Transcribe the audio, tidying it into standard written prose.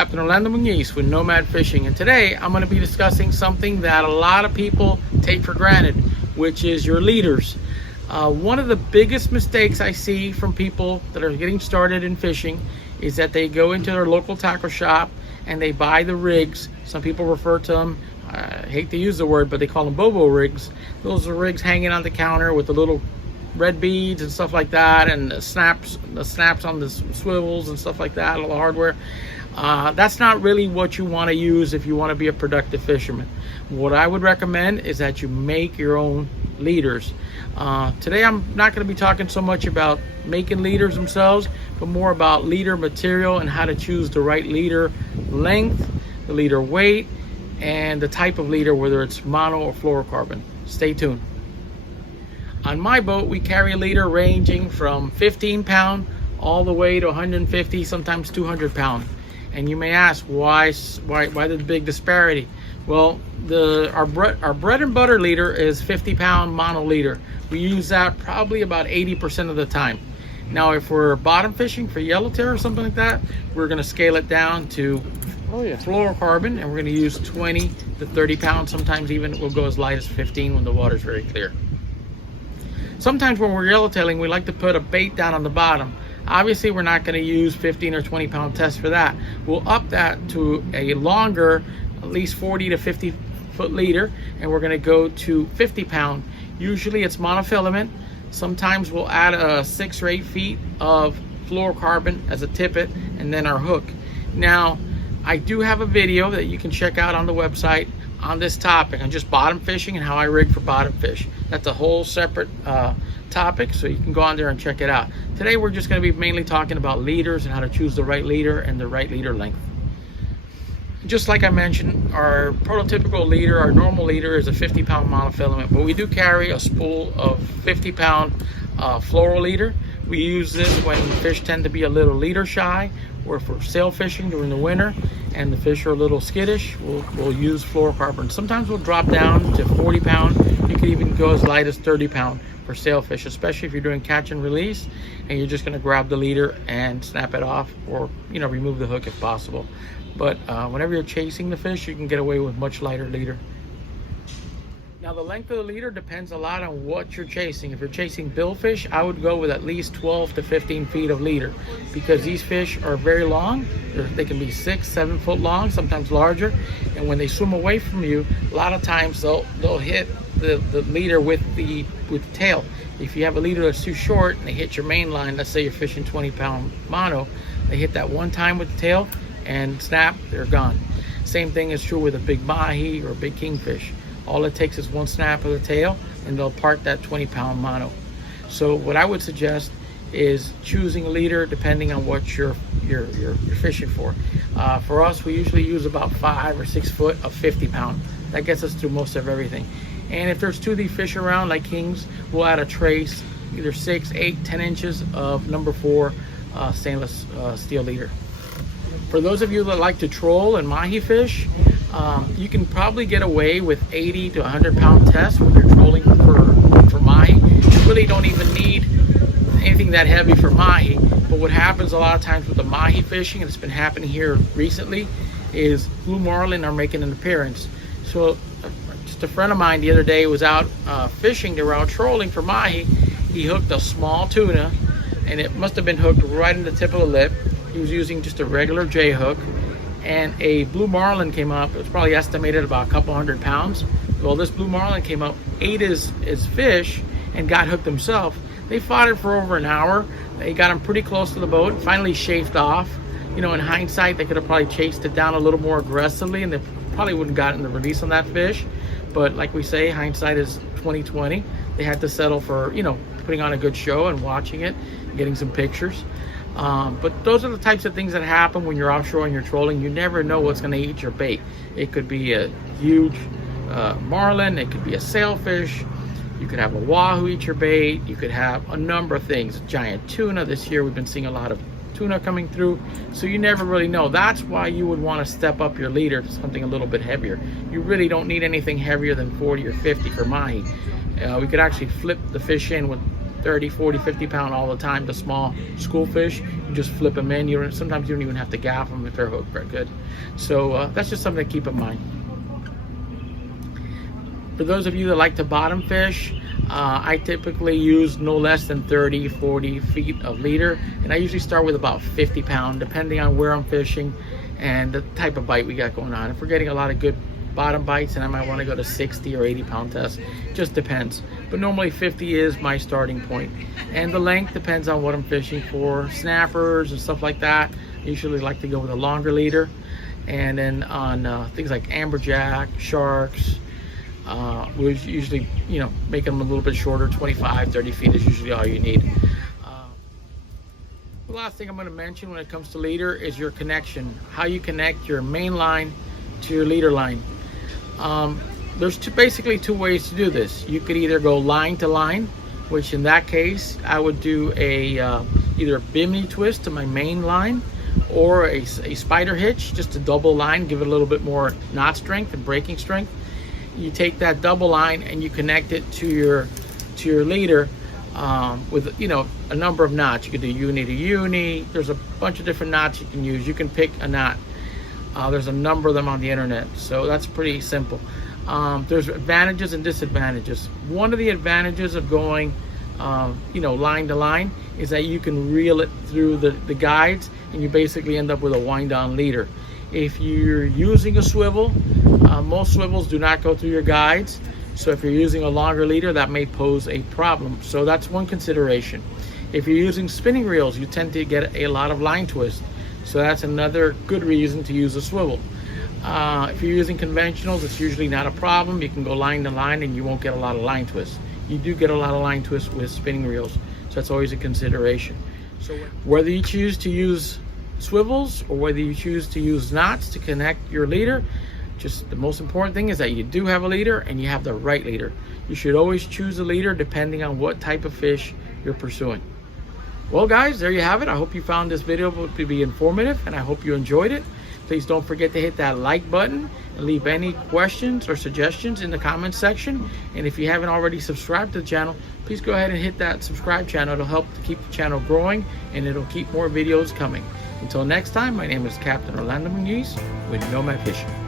Captain Orlando Muniz with Nomad Fishing, and today I'm going to be discussing something that a lot of people take for granted, which is your leaders. One of the biggest mistakes I see from people that are getting started in fishing is that they go into their local tackle shop and they buy the rigs. Some people refer to them, I hate to use the word, but they call them Bobo rigs. Those are rigs hanging on the counter with the little red beads and stuff like that, and the snaps on the swivels and stuff like that, all the hardware. That's not really what you want to use if you want to be a productive fisherman. What I would recommend is that you make your own leaders. Today I'm not going to be talking so much about making leaders themselves, but more about leader material and how to choose the right leader length, the leader weight, and the type of leader, whether it's mono or fluorocarbon. Stay tuned. On my boat, we carry a leader ranging from 15 pound all the way to 150, sometimes 200 pound. And you may ask, why the big disparity? Well, our bread and butter leader is 50 pound mono leader. We use that probably about 80% of the time. Now, if we're bottom fishing for yellowtail or something like that, we're going to scale it down to fluorocarbon, and we're going to use 20 to 30 pounds. Sometimes even we'll go as light as 15 when the water's very clear. Sometimes when we're yellowtailing, we like to put a bait down on the bottom. Obviously, we're not going to use 15 or 20 pound test for that. We'll up that to a longer, at least 40 to 50 foot leader, and we're going to go to 50 pound. Usually it's monofilament. Sometimes we'll add 6 or 8 feet of fluorocarbon as a tippet, and then our hook. Now, I do have a video that you can check out on the website on this topic, on just bottom fishing and how I rig for bottom fish. That's a whole separate topic, so you can go on there and check it out. Today we're just going to be mainly talking about leaders and how to choose the right leader and the right leader length. Just like I mentioned, our prototypical leader, our normal leader, is a 50 pound monofilament, but we do carry a spool of 50 pound fluoro leader. We use this when fish tend to be a little leader shy, or if we're sail fishing during the winter and the fish are a little skittish, we'll use fluorocarbon. Sometimes we'll drop down to 40 pound. You could even go as light as 30 pound for sailfish, especially if you're doing catch and release and you're just going to grab the leader and snap it off, or remove the hook if possible. But whenever you're chasing the fish, you can get away with much lighter leader. Now, the length of the leader depends a lot on what you're chasing. If you're chasing billfish, I would go with at least 12 to 15 feet of leader, because these fish are very long. They can be 6, 7 foot long, sometimes larger. And when they swim away from you, a lot of times they'll hit the leader with the tail. If you have a leader that's too short and they hit your main line, let's say you're fishing 20 pound mono, they hit that one time with the tail and snap, they're gone. Same thing is true with a big mahi or a big kingfish. All it takes is one snap of the tail and they'll part that 20 pound mono. So what I would suggest is choosing a leader depending on what you're fishing for. For us, we usually use about 5 or 6 foot of 50 pound. That gets us through most of everything. And if there's 2 of these fish around like kings, we'll add a trace, either 6, 8, 10 inches of number 4 stainless steel leader. For those of you that like to troll and mahi fish, you can probably get away with 80 to 100 pound tests when you're trolling for mahi. You really don't even need anything that heavy for mahi. But what happens a lot of times with the mahi fishing, and it's been happening here recently, is blue marlin are making an appearance. So just a friend of mine the other day was out fishing. They were out trolling for mahi. He hooked a small tuna, and it must have been hooked right in the tip of the lip. He was using just a regular J hook, and a blue marlin came up. It was probably estimated about a couple 100 pounds. Well, this blue marlin came up, ate his fish, and got hooked himself. They fought it for over an hour. They got him pretty close to the boat, finally chafed off. In hindsight, they could have probably chased it down a little more aggressively, and they probably wouldn't have gotten the release on that fish. But like we say, hindsight is 20/20. They had to settle for putting on a good show and watching it, getting some pictures. But those are the types of things that happen when you're offshore and you're trolling. You never know what's going to eat your bait. It could be a huge marlin, it could be a sailfish, you could have a wahoo eat your bait, you could have a number of things. Giant tuna. This year we've been seeing a lot of tuna coming through, so you never really know. That's why you would want to step up your leader to something a little bit heavier. You really don't need anything heavier than 40 or 50 for mahi. We could actually flip the fish in with 30, 40, 50 pound all the time. The small school fish, you just flip them in. Sometimes you don't even have to gaff them if they're hooked very good. So that's just something to keep in mind. For those of you that like to bottom fish, I typically use no less than 30, 40 feet of leader, and I usually start with about 50 pound, depending on where I'm fishing and the type of bite we got going on. If we're getting a lot of good bottom bites, and I might want to go to 60 or 80 pound test, just depends. But normally 50 is my starting point, and the length depends on what I'm fishing for. Snappers and stuff like that, I usually like to go with a longer leader. And then on things like amberjack, sharks, we usually, make them a little bit shorter. 25, 30 feet is usually all you need. The last thing I'm going to mention when it comes to leader is your connection, how you connect your main line to your leader line. There's basically two ways to do this. You could either go line to line, which in that case I would do either a bimini twist to my main line, or a spider hitch, just a double line, give it a little bit more knot strength and breaking strength. You take that double line and you connect it to your leader with a number of knots. You could do uni to uni. There's a bunch of different knots you can use. You can pick a knot. There's a number of them on the internet, so that's pretty simple. There's advantages and disadvantages. One of the advantages of going line to line is that you can reel it through the guides, and you basically end up with a wind down leader. If you're using a swivel, most swivels do not go through your guides, so if you're using a longer leader, that may pose a problem. So that's one consideration. If you're using spinning reels, you tend to get a lot of line twist, so that's another good reason to use a swivel. If you're using conventionals, it's usually not a problem. You can go line to line and you won't get a lot of line twist. You do get a lot of line twist with spinning reels, so that's always a consideration. So whether you choose to use swivels or whether you choose to use knots to connect your leader, just the most important thing is that you do have a leader and you have the right leader. You should always choose a leader depending on what type of fish you're pursuing. Well guys, there you have it. I hope you found this video to be informative, and I hope you enjoyed it. Please don't forget to hit that like button and leave any questions or suggestions in the comments section. And if you haven't already subscribed to the channel, please go ahead and hit that subscribe channel. It'll help to keep the channel growing, and it'll keep more videos coming. Until next time, my name is Captain Orlando Muniz with Nomad Fishing.